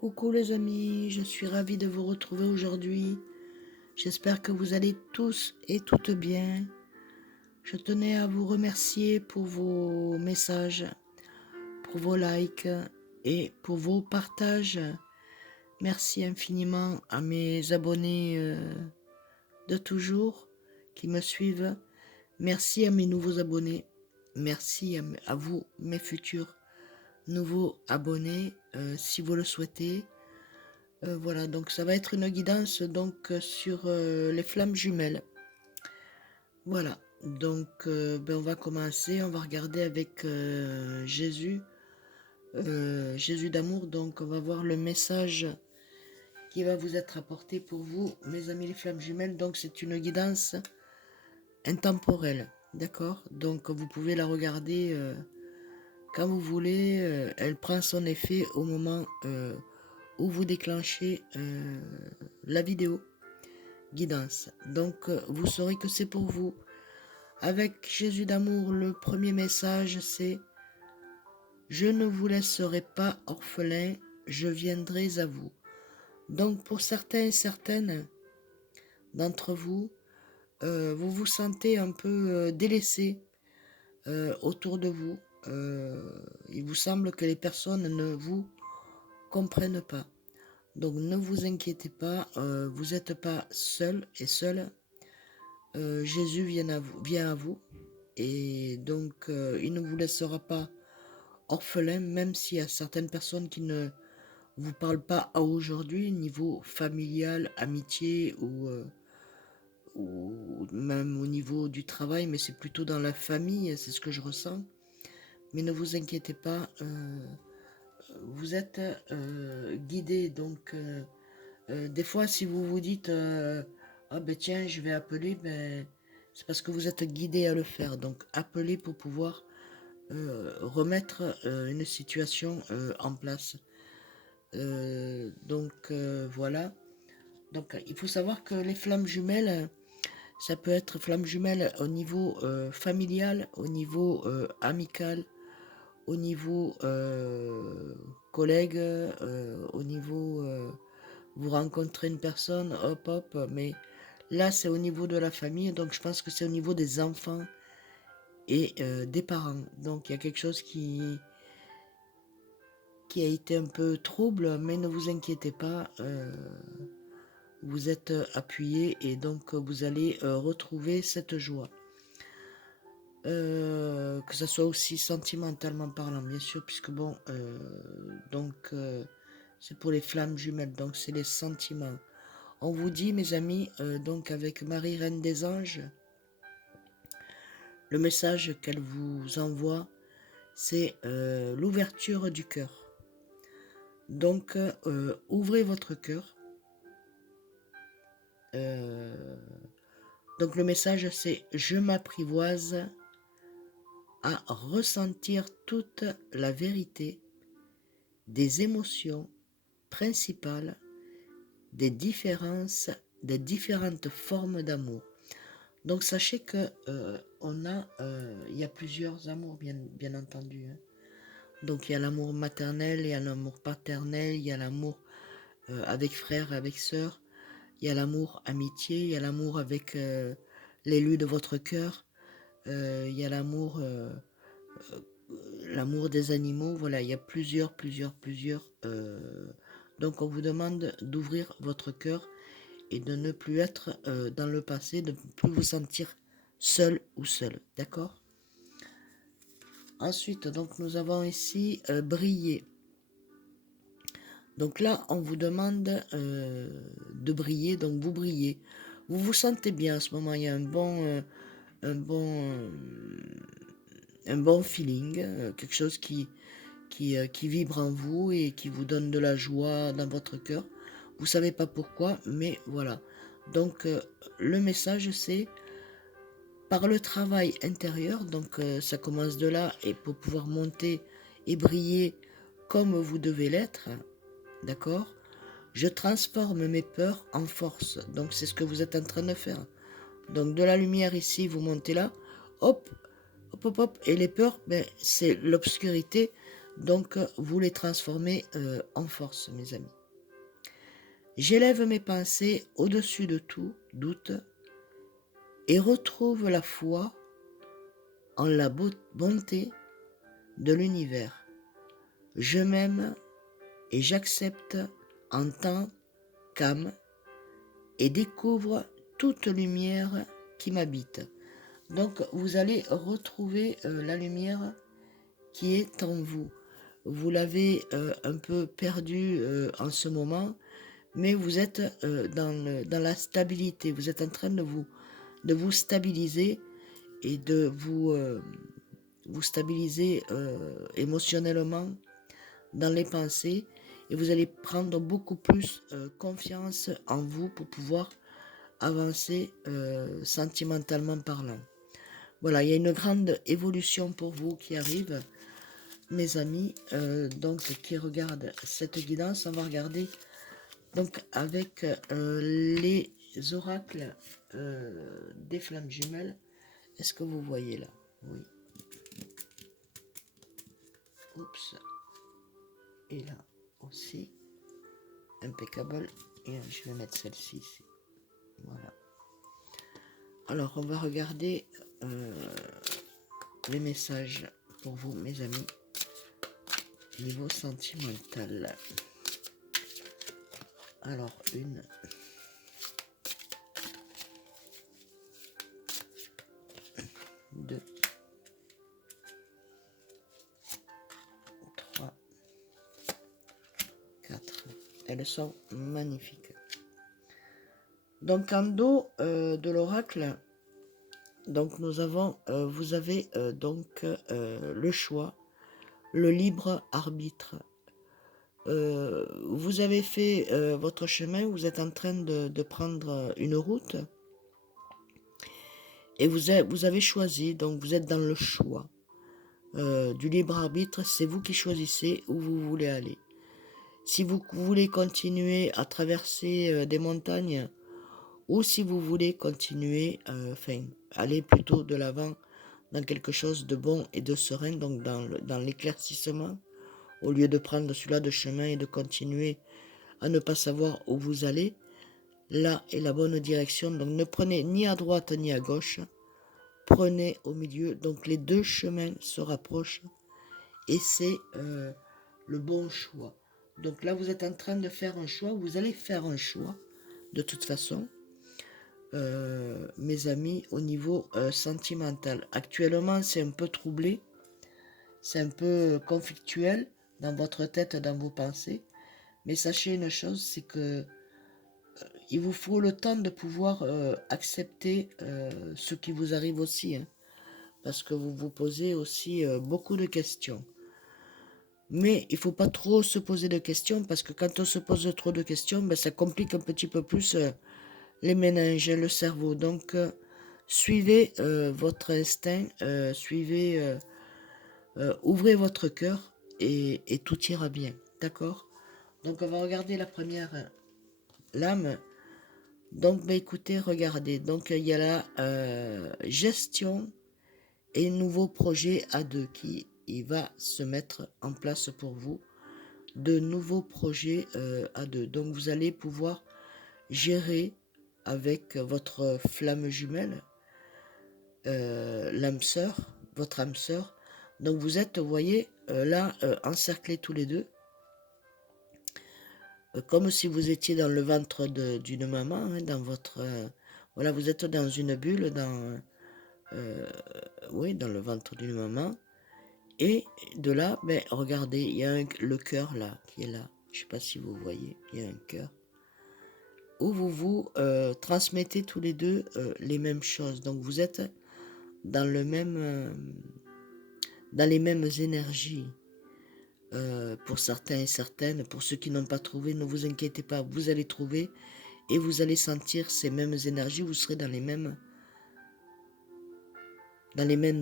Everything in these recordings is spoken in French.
Coucou les amis, je suis ravie de vous retrouver aujourd'hui. J'espère que vous allez tous et toutes bien. Je tenais à vous remercier pour vos messages, pour vos likes et pour vos partages. Merci infiniment à mes abonnés de toujours qui me suivent. Merci à mes nouveaux abonnés. Merci à vous, mes futurs nouveaux abonnés, si vous le souhaitez. Voilà, donc ça va être une guidance donc sur les flammes jumelles. Voilà, donc on va commencer, on va regarder avec Jésus, Jésus d'amour. Donc on va voir le message qui va vous être apporté pour vous, mes amis les flammes jumelles. Donc c'est une guidance intemporelle, d'accord? Donc vous pouvez la regarder quand vous voulez. Elle prend son effet au moment où vous déclenchez la vidéo guidance. Donc, vous saurez que c'est pour vous. Avec Jésus d'amour, le premier message, c'est « Je ne vous laisserai pas orphelin, je viendrai à vous ». Donc, pour certains et certaines d'entre vous, vous vous sentez un peu délaissé autour de vous. Il vous semble que les personnes ne vous comprennent pas. Donc, ne vous inquiétez pas, vous n'êtes pas seul et seul. Jésus vient à vous et donc il ne vous laissera pas orphelin, même s'il y a certaines personnes qui ne vous parlent pas à aujourd'hui, niveau familial, amitié ou même au niveau du travail, mais c'est plutôt dans la famille, c'est ce que je ressens. Mais ne vous inquiétez pas, vous êtes guidé. Donc des fois, si vous vous dites ah ben tiens, je vais appeler, ben c'est parce que vous êtes guidé à le faire. Donc appelez pour pouvoir remettre une situation en place. Voilà. Donc il faut savoir que les flammes jumelles, ça peut être flammes jumelles au niveau familial, au niveau amical, au niveau collègue, au niveau vous rencontrez une personne, hop hop, mais là c'est au niveau de la famille, donc je pense que c'est au niveau des enfants et des parents. Donc il y a quelque chose qui a été un peu trouble, mais ne vous inquiétez pas, vous êtes appuyé et donc vous allez retrouver cette joie. Que ce soit aussi sentimentalement parlant, bien sûr, puisque bon, c'est pour les flammes jumelles, donc c'est les sentiments. On vous dit, mes amis, donc avec Marie, Reine des Anges, le message qu'elle vous envoie, c'est l'ouverture du cœur. Donc, ouvrez votre cœur. Donc, le message, c'est « Je m'apprivoise à ressentir toute la vérité des émotions principales des différentes formes d'amour. » Donc, sachez que il y a plusieurs amours, bien entendu. Hein. Donc, il y a l'amour maternel, il y a l'amour paternel, il y a l'amour avec frère, avec sœur, il y a l'amour amitié, il y a l'amour avec l'élu de votre cœur, il y a l'amour des animaux. Voilà, il y a plusieurs. Donc, on vous demande d'ouvrir votre cœur et de ne plus être dans le passé, de ne plus vous sentir seul ou seul. D'accord ? Ensuite, donc, nous avons ici briller. Donc là, on vous demande de briller, donc vous brillez. Vous vous sentez bien à ce moment, il y a un bon feeling, quelque chose qui vibre en vous et qui vous donne de la joie dans votre cœur. Vous ne savez pas pourquoi, mais voilà. Donc le message, c'est par le travail intérieur, donc ça commence de là, et pour pouvoir monter et briller comme vous devez l'être, d'accord ? Je transforme mes peurs en force. Donc c'est ce que vous êtes en train de faire. Donc de la lumière ici, vous montez là, hop, hop, hop, hop. Et les peurs, ben, c'est l'obscurité. Donc, vous les transformez en force, mes amis. J'élève mes pensées au-dessus de tout doute et retrouve la foi en la bonté de l'univers. Je m'aime et j'accepte en tant qu'âme et découvre toute lumière qui m'habite. Donc, vous allez retrouver la lumière qui est en vous. Vous l'avez un peu perdue en ce moment, mais vous êtes dans la stabilité. Vous êtes en train de vous stabiliser et de vous stabiliser émotionnellement dans les pensées. Et vous allez prendre beaucoup plus confiance en vous pour pouvoir avancer sentimentalement parlant. Voilà, il y a une grande évolution pour vous qui arrive, mes amis, donc qui regardent cette guidance. On va regarder donc avec les oracles des flammes jumelles. Est-ce que vous voyez là? Oui. Oups. Et là aussi. Impeccable. Et je vais mettre celle-ci ici. Voilà. Alors, on va regarder les messages pour vous, mes amis, niveau sentimental. Alors, 1, 2, 3, 4. Elles sont magnifiques. Donc, en dos de l'oracle, donc nous avons, vous avez donc le choix, le libre arbitre. Vous avez fait votre chemin, vous êtes en train de prendre une route et vous avez choisi, donc vous êtes dans le choix du libre arbitre. C'est vous qui choisissez où vous voulez aller. Si vous voulez continuer à traverser des montagnes ou si vous voulez continuer, aller plutôt de l'avant dans quelque chose de bon et de serein, donc dans l'éclaircissement, au lieu de prendre celui-là de chemin et de continuer à ne pas savoir où vous allez, là est la bonne direction. Donc ne prenez ni à droite ni à gauche, prenez au milieu. Donc les deux chemins se rapprochent et c'est le bon choix. Donc là vous êtes en train de faire un choix, vous allez faire un choix de toute façon. Mes amis, au niveau sentimental, actuellement c'est un peu troublé, c'est un peu conflictuel dans votre tête, dans vos pensées, mais sachez une chose, c'est que il vous faut le temps de pouvoir accepter ce qui vous arrive aussi, hein, parce que vous vous posez aussi beaucoup de questions. Mais il ne faut pas trop se poser de questions, parce que quand on se pose trop de questions, ben, ça complique un petit peu plus les méninges, le cerveau. Donc, suivez votre instinct, ouvrez votre cœur et tout ira bien. D'accord? Donc, on va regarder la première lame. Donc, bah, écoutez, regardez. Donc, il y a la gestion et nouveau projet à deux qui il va se mettre en place pour vous. De nouveaux projets à deux. Donc, vous allez pouvoir gérer avec votre flamme jumelle, l'âme sœur, votre âme sœur. Donc, vous êtes, vous voyez, là, encerclés tous les deux. Comme si vous étiez dans le ventre d'une maman, hein, dans votre... voilà, vous êtes dans une bulle, oui, dans le ventre d'une maman. Et de là, ben, regardez, il y a le cœur là, qui est là. Je ne sais pas si vous voyez, il y a un cœur. Où vous vous transmettez tous les deux les mêmes choses. Donc vous êtes dans le même, dans les mêmes énergies. Pour certains et certaines, pour ceux qui n'ont pas trouvé, ne vous inquiétez pas, vous allez trouver et vous allez sentir ces mêmes énergies, vous serez dans les mêmes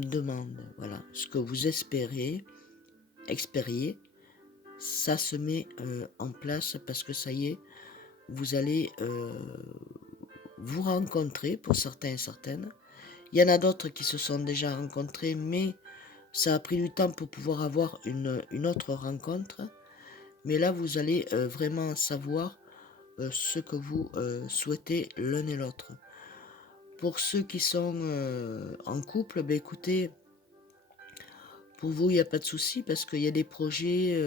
demandes. Voilà, ce que vous expériez, ça se met en place parce que ça y est, vous allez vous rencontrer pour certains et certaines. Il y en a d'autres qui se sont déjà rencontrés, mais Ça a pris du temps pour pouvoir avoir une autre rencontre, mais là, vous allez vraiment savoir ce que vous souhaitez l'un et l'autre. Pour ceux qui sont en couple, ben écoutez, pour vous, il n'y a pas de souci parce qu'il y a des projets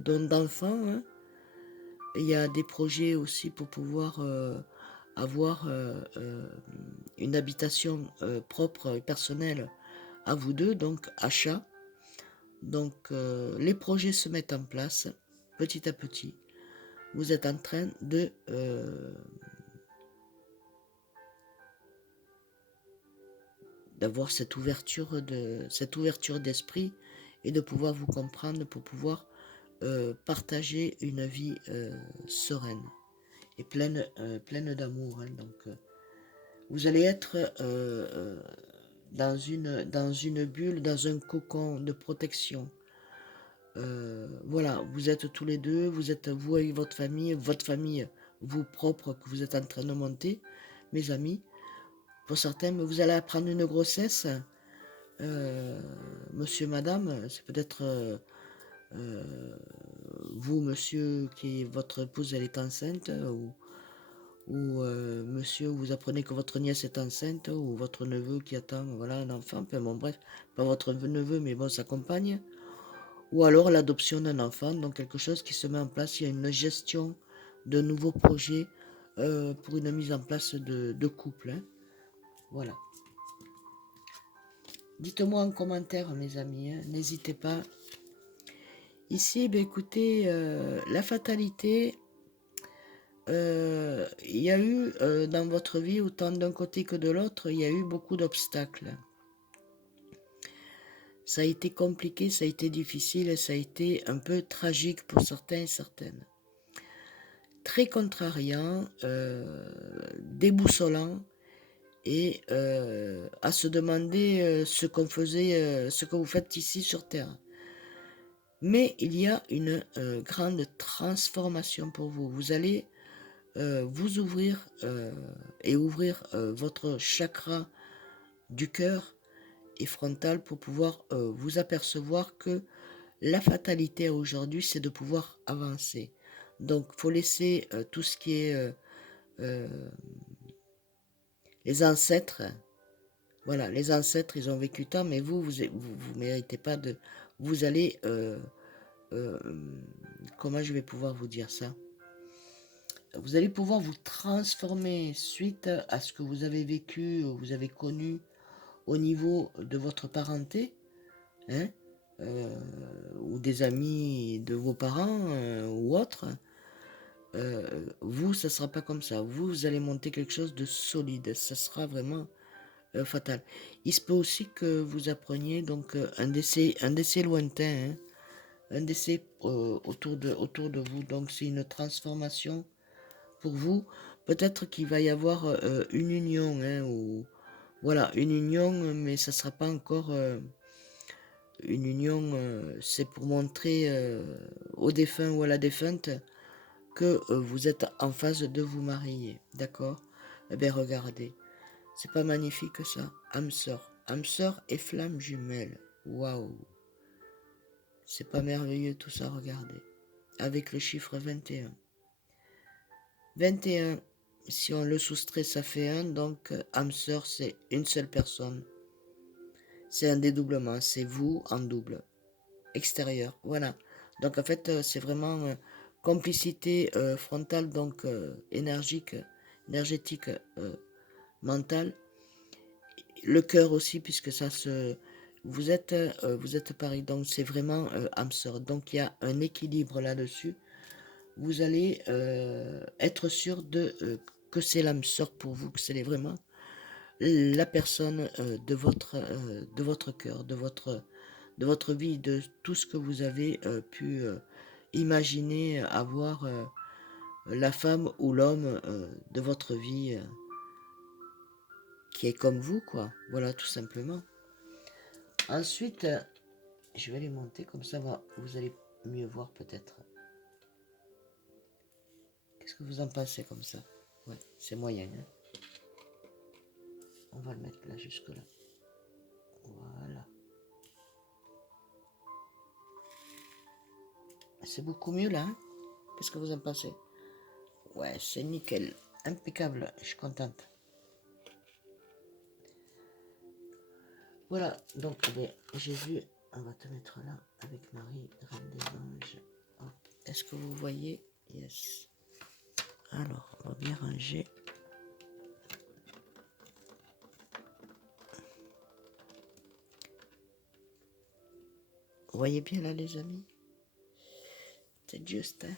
d'enfants, hein. Il y a des projets aussi pour pouvoir avoir une habitation propre et personnelle à vous deux, donc achat. Donc les projets se mettent en place petit à petit. Vous êtes en train de d'avoir cette ouverture d'esprit et de pouvoir vous comprendre pour pouvoir partager une vie sereine et pleine d'amour, hein. Donc vous allez être dans une bulle, dans un cocon de protection. Voilà, vous êtes tous les deux, vous êtes vous avec votre famille, vous propre, que vous êtes en train de monter, mes amis. Pour certains, vous allez apprendre une grossesse, monsieur, madame, c'est peut-être euh, vous, monsieur, qui votre épouse, elle est enceinte, ou monsieur, vous apprenez que votre nièce est enceinte, ou votre neveu qui attend, voilà, un enfant, enfin bon, bref, pas votre neveu, mais bon, sa compagne. Ou alors l'adoption d'un enfant, donc quelque chose qui se met en place. Il y a une gestion de nouveaux projets pour une mise en place de couple, hein. Voilà. Dites-moi en commentaire, mes amis, hein, n'hésitez pas. Ici, ben, écoutez, la fatalité, il y a eu dans votre vie, autant d'un côté que de l'autre, il y a eu beaucoup d'obstacles. Ça a été compliqué, ça a été difficile, et ça a été un peu tragique pour certains et certaines. Très contrariant, déboussolant, et à se demander ce qu'on faisait, ce que vous faites ici sur Terre. Mais il y a une grande transformation pour vous. Vous allez vous ouvrir et ouvrir votre chakra du cœur et frontal pour pouvoir vous apercevoir que la fatalité aujourd'hui, c'est de pouvoir avancer. Donc, il faut laisser tout ce qui est euh, les ancêtres. Voilà, les ancêtres, ils ont vécu tant, mais vous méritez pas de... Vous allez... euh, comment je vais pouvoir vous dire ça? Vous allez pouvoir vous transformer suite à ce que vous avez vécu, vous avez connu au niveau de votre parenté, hein, ou des amis de vos parents ou autres. Vous, ça sera pas comme ça. Vous allez monter quelque chose de solide. Ça sera vraiment fatal. Il se peut aussi que vous appreniez donc un décès lointain, hein, un décès autour de vous. Donc c'est une transformation pour vous. Peut-être qu'il va y avoir une union, hein, ou voilà, une union, mais ça sera pas encore une union. C'est pour montrer au défunt ou à la défunte que vous êtes en phase de vous marier, d'accord? Eh bien, regardez. C'est pas magnifique ça? Âme sœur et flamme jumelle. Waouh! C'est pas merveilleux tout ça, regardez. Avec le chiffre 21. 21, si on le soustrait, ça fait 1. Donc, âme sœur, c'est une seule personne. C'est un dédoublement. C'est vous en double. Extérieur. Voilà. Donc, en fait, c'est vraiment complicité frontale, donc énergétique, mentale. Le cœur aussi, puisque ça se... vous êtes pareil, donc c'est vraiment âme sœur. Donc il y a un équilibre là-dessus. Vous allez être sûr que c'est l'âme sœur pour vous, que c'est vraiment la personne de votre cœur, de votre vie, de tout ce que vous avez pu imaginer avoir la femme ou l'homme de votre vie qui est comme vous, quoi. Voilà, tout simplement. Ensuite, je vais les monter, comme ça vous allez mieux voir peut-être. Qu'est-ce que vous en pensez comme ça? Ouais, c'est moyen, hein. On va le mettre là, jusque là. Voilà. C'est beaucoup mieux là, hein? Qu'est-ce que vous en pensez? Ouais, c'est nickel. Impeccable. Je suis contente. Voilà, donc j'ai vu, on va te mettre là avec Marie, Reine des Anges. Hop. Est-ce que vous voyez? Yes. Alors, on va bien ranger. Vous voyez bien là, les amis? C'est juste, hein?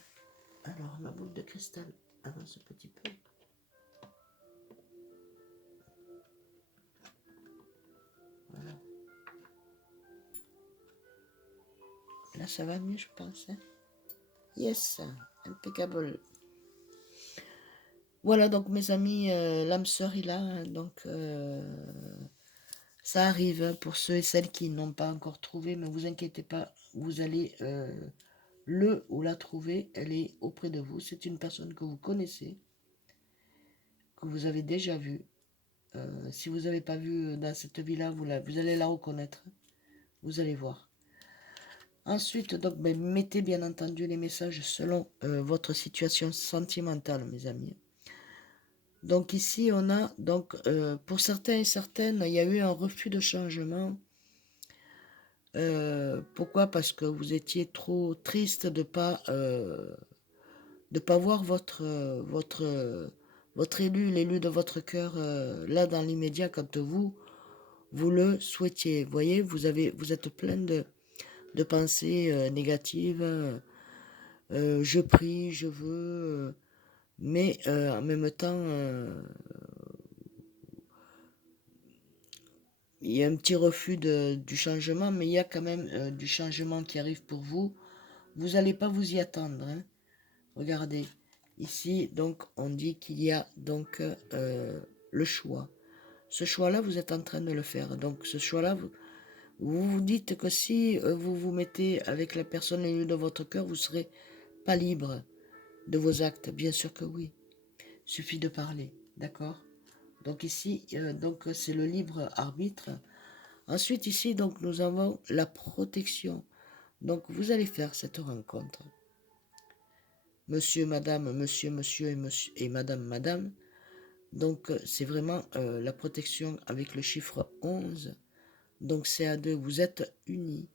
Alors, ma boule de cristal avance un petit peu. Voilà. Là, ça va mieux, je pense, hein? Yes, impeccable. Voilà, donc mes amis, l'âme sœur est là, hein, donc ça arrive hein, pour ceux et celles qui n'ont pas encore trouvé, mais vous inquiétez pas, vous allez le ou la trouver, elle est auprès de vous. C'est une personne que vous connaissez, que vous avez déjà vue. Si vous n'avez pas vu dans cette vie-là, vous allez la reconnaître, vous allez voir. Ensuite, donc, mettez bien entendu les messages selon votre situation sentimentale, mes amis. Donc ici, on a, donc, pour certains et certaines, il y a eu un refus de changement. Pourquoi? Parce que vous étiez trop triste de pas voir votre élu, l'élu de votre cœur, là dans l'immédiat quand vous le souhaitiez. Vous voyez, vous êtes plein de pensées négatives. Je prie, je veux, mais en même temps, il y a un petit refus du changement, mais il y a quand même du changement qui arrive pour vous. Vous n'allez pas vous y attendre, hein. Regardez, ici, donc, on dit qu'il y a donc le choix. Ce choix-là, vous êtes en train de le faire. Donc, ce choix-là, vous vous dites que si vous vous mettez avec la personne élue de votre cœur, vous ne serez pas libre de vos actes. Bien sûr que oui. Il suffit de parler, d'accord? Donc ici, donc c'est le libre arbitre. Ensuite, ici, donc, nous avons la protection. Donc, vous allez faire cette rencontre. Monsieur, madame, monsieur et madame, madame. Donc, c'est vraiment la protection avec le chiffre 11. Donc, c'est à deux. Vous êtes unis.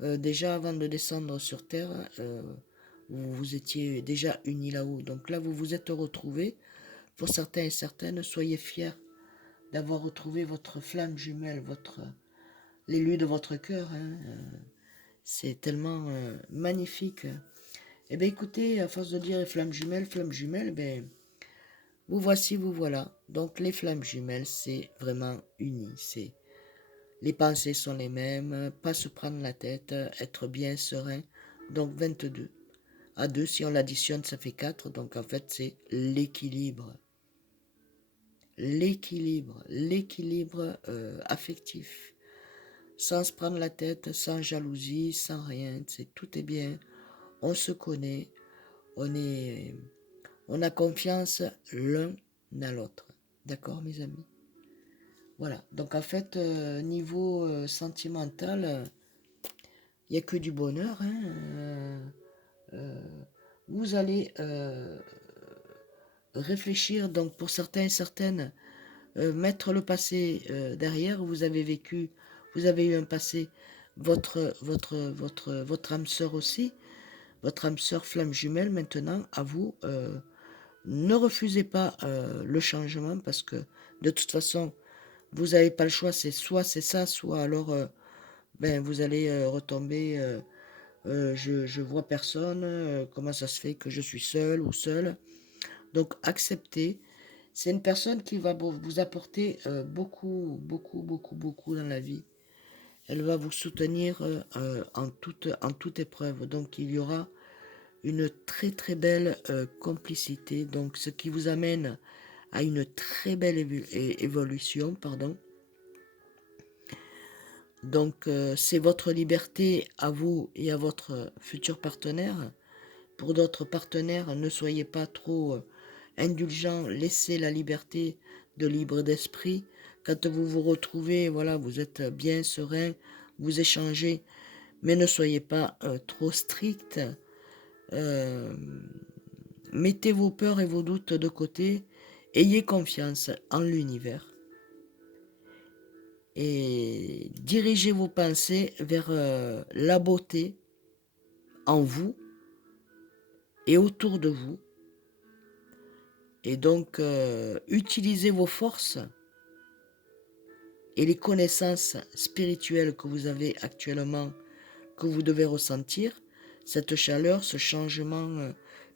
Déjà, avant de descendre sur Terre, vous étiez déjà unis là-haut. Donc là, vous vous êtes retrouvés. Pour certains et certaines, soyez fiers d'avoir retrouvé votre flamme jumelle, l'élu de votre cœur. Hein. C'est tellement magnifique. Eh bien, écoutez, à force de dire flamme jumelle, ben, vous voici, vous voilà. Donc, les flammes jumelles, c'est vraiment uni. Les pensées sont les mêmes, pas se prendre la tête, être bien serein. Donc, 22. À 2, si on l'additionne, ça fait 4. Donc, en fait, c'est l'équilibre. L'équilibre affectif. Sans se prendre la tête, sans jalousie, sans rien. Tout est bien. On se connaît. On a confiance l'un à l'autre. D'accord, mes amis? Voilà. Donc, en fait, niveau sentimental, il n'y a que du bonheur. Hein. Vous allez réfléchir, donc pour certains et certaines, mettre le passé derrière. Vous avez eu un passé, votre âme sœur aussi, votre âme sœur flamme jumelle maintenant, à vous. Ne refusez pas le changement parce que de toute façon, vous n'avez pas le choix, c'est soit c'est ça, soit alors ben, vous allez retomber, je vois personne, comment ça se fait que je suis seule ou seule. Donc acceptez. C'est une personne qui va vous apporter beaucoup dans la vie. Elle va vous soutenir en toute épreuve. Donc il y aura une très belle complicité. Donc ce qui vous amène à une très belle évolution, pardon. Donc c'est votre liberté à vous et à votre futur partenaire. Pour d'autres partenaires, ne soyez pas trop indulgents, laissez la liberté de libre d'esprit. Quand vous vous retrouvez, voilà, vous êtes bien serein, vous échangez, mais ne soyez pas trop strict. Euh, Mettez vos peurs et vos doutes de côté. Ayez confiance en l'univers. Et dirigez vos pensées vers la beauté en vous et autour de vous. Et donc, utilisez vos forces et les connaissances spirituelles que vous avez actuellement, que vous devez ressentir, cette chaleur, ce changement,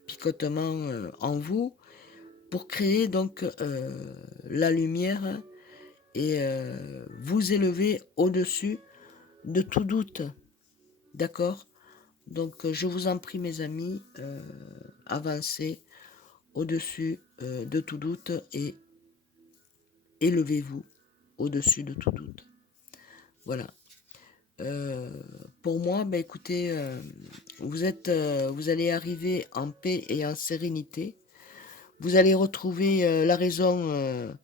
picotement en vous, pour créer donc la lumière et vous élever au-dessus de tout doute. D'accord? Donc, je vous en prie, mes amis, avancez au-dessus de tout doute et élevez-vous au-dessus de tout doute. Voilà. Euh, pour moi, bah, écoutez, vous allez arriver en paix et en sérénité. Vous allez retrouver la raison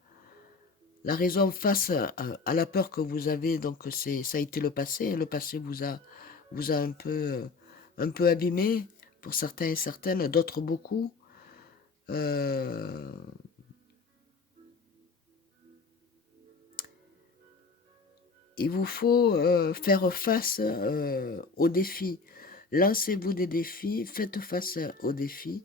face à la peur que vous avez. Donc, ça a été le passé. Le passé vous a un peu abîmé pour certains et certaines, d'autres beaucoup. Euh, il vous faut faire face aux défis. Lancez-vous des défis, faites face aux défis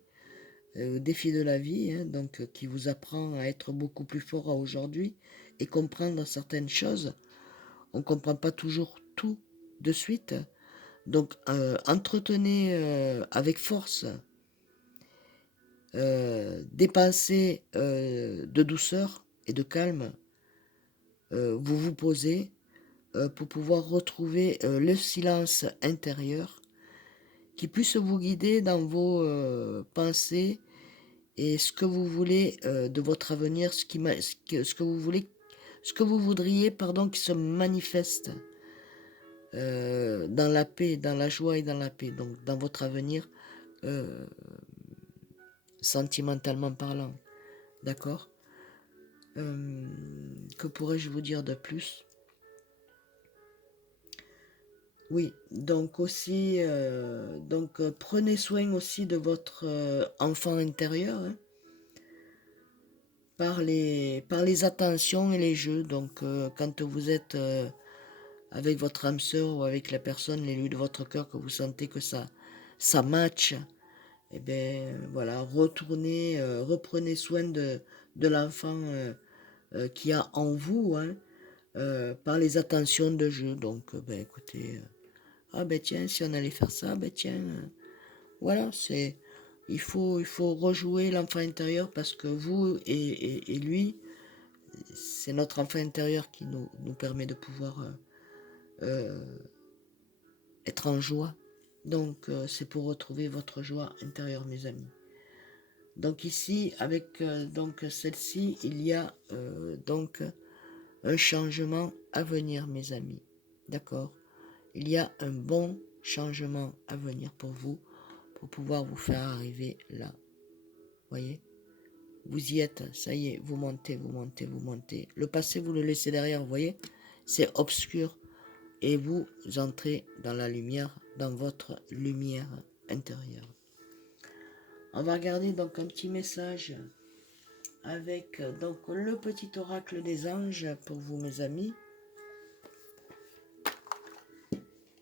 de la vie, hein, donc qui vous apprend à être beaucoup plus fort aujourd'hui et comprendre certaines choses. On ne comprend pas toujours tout de suite. Donc entretenez avec force des pensées de douceur et de calme. Vous vous posez pour pouvoir retrouver le silence intérieur qui puisse vous guider dans vos pensées et ce que vous voulez de votre avenir, ce que vous voulez, ce que vous voudriez, pardon, qui se manifeste dans la paix, dans la joie et dans la paix, donc dans votre avenir euh, sentimentalement parlant, d'accord. Que pourrais-je vous dire de plus? Oui, donc aussi, prenez soin aussi de votre enfant intérieur, hein, par les attentions et les jeux. Donc, quand vous êtes avec votre âme sœur ou avec la personne, l'élu de votre cœur, que vous sentez que ça match, et bien voilà, reprenez soin de l'enfant qu'il y a en vous, hein, par les attentions de jeu. Donc, ben écoutez, ah ben tiens, si on allait faire ça, ben tiens, voilà, il faut rejouer l'enfant intérieur parce que vous et lui, c'est notre enfant intérieur qui nous permet de pouvoir euh, être en joie. Donc, c'est pour retrouver votre joie intérieure, mes amis. Donc ici, avec donc celle-ci, il y a donc un changement à venir, mes amis. D'accord? Il y a un bon changement à venir pour vous, pour pouvoir vous faire arriver là. Voyez? Vous y êtes, ça y est, vous montez, vous montez, vous montez. Le passé, vous le laissez derrière, vous voyez? C'est obscur. Et vous entrez dans la lumière, dans votre lumière intérieure. On va regarder donc un petit message avec donc le petit oracle des anges pour vous, mes amis.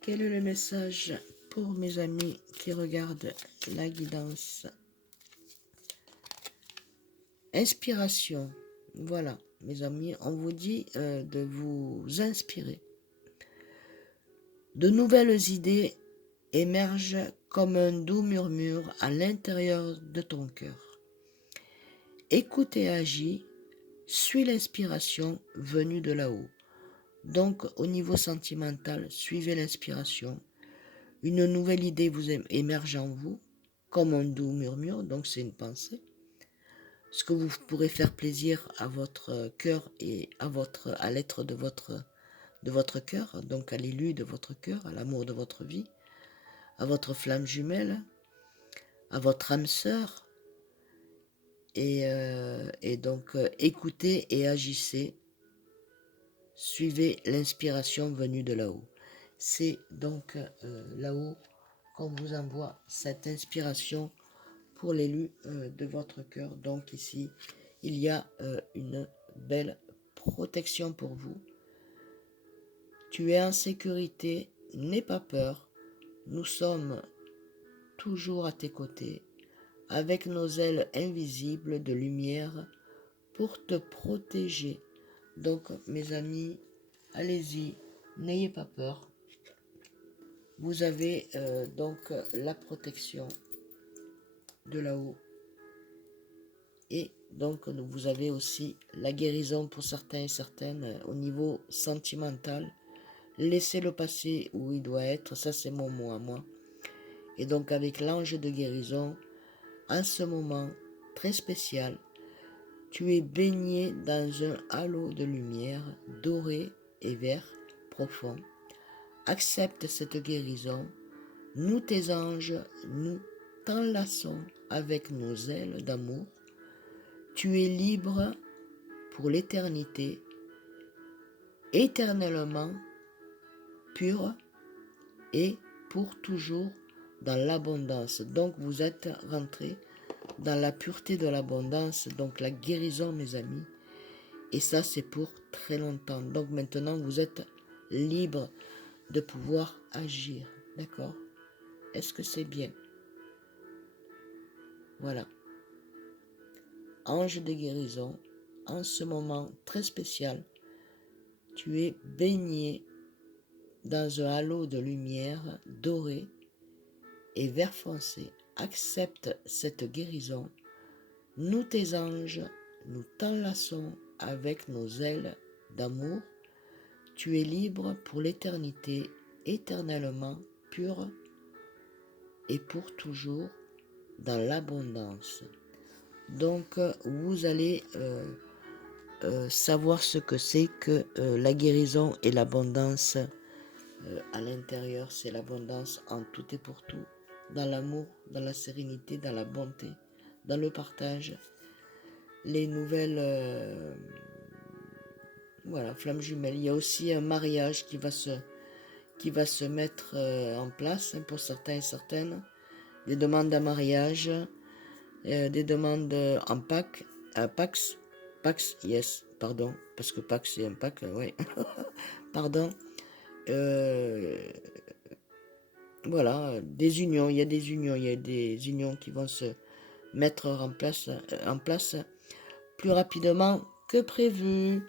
Quel est le message pour mes amis qui regardent la guidance? Inspiration. Voilà, mes amis, on vous dit de vous inspirer. De nouvelles idées émergent comme un doux murmure à l'intérieur de ton cœur. Écoute et agis, suis l'inspiration venue de là-haut. Donc, au niveau sentimental, suivez l'inspiration. Une nouvelle idée vous émerge en vous, comme un doux murmure, donc c'est une pensée. Ce que vous pourrez faire plaisir à votre cœur et à l'être de votre cœur, donc à l'élu de votre cœur, à l'amour de votre vie, à votre flamme jumelle, à votre âme sœur, et donc écoutez et agissez, suivez l'inspiration venue de là-haut. C'est donc là-haut qu'on vous envoie cette inspiration pour l'élu de votre cœur. Donc ici, il y a une belle protection pour vous. Tu es en sécurité, n'aie pas peur. Nous sommes toujours à tes côtés, avec nos ailes invisibles de lumière pour te protéger. Donc, mes amis, allez-y, n'ayez pas peur. Vous avez donc la protection de là-haut. Et donc, vous avez aussi la guérison pour certains et certaines au niveau sentimental. Laissez-le passer où il doit être, ça c'est mon mot à moi. Et donc, avec l'ange de guérison, en ce moment très spécial, tu es baigné dans un halo de lumière doré et vert profond. Accepte cette guérison. Nous, tes anges, nous t'enlaçons avec nos ailes d'amour. Tu es libre pour l'éternité, éternellement pur et pour toujours dans l'abondance. Donc vous êtes rentrés dans la pureté de l'abondance, donc la guérison, mes amis. Et ça, c'est pour très longtemps. Donc maintenant, vous êtes libre de pouvoir agir. D'accord? Est-ce que c'est bien? Voilà. Ange de guérison, en ce moment très spécial, tu es baigné dans un halo de lumière dorée et vert foncé. Accepte cette guérison. Nous, tes anges, nous t'enlaçons avec nos ailes d'amour. Tu es libre pour l'éternité, éternellement pur et pour toujours dans l'abondance. Donc, vous allez savoir ce que c'est que la guérison et l'abondance à l'intérieur. C'est l'abondance en tout et pour tout, dans l'amour, dans la sérénité, dans la bonté, dans le partage. Les nouvelles voilà, flammes jumelles. Il y a aussi un mariage qui va se mettre en place pour certains et certaines. Des demandes à mariage, des demandes en Pax, yes, pardon, parce que Pax c'est un Pax, ouais, pardon. Voilà, des unions, il y a des unions, il y a des unions qui vont se mettre en place plus rapidement que prévu.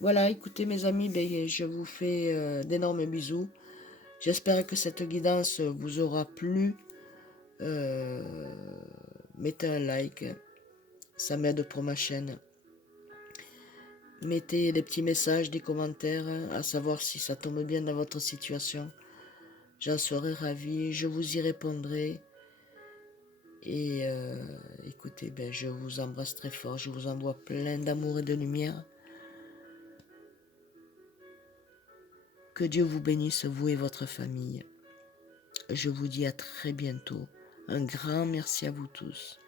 Voilà, écoutez mes amis, ben, je vous fais d'énormes bisous. J'espère que cette guidance vous aura plu. Mettez un like, ça m'aide pour ma chaîne. Mettez des petits messages, des commentaires, à savoir si ça tombe bien dans votre situation. J'en serai ravi, je vous y répondrai. Et écoutez, ben, je vous embrasse très fort, je vous envoie plein d'amour et de lumière. Que Dieu vous bénisse, vous et votre famille. Je vous dis à très bientôt. Un grand merci à vous tous.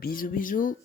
Bisous, bisous.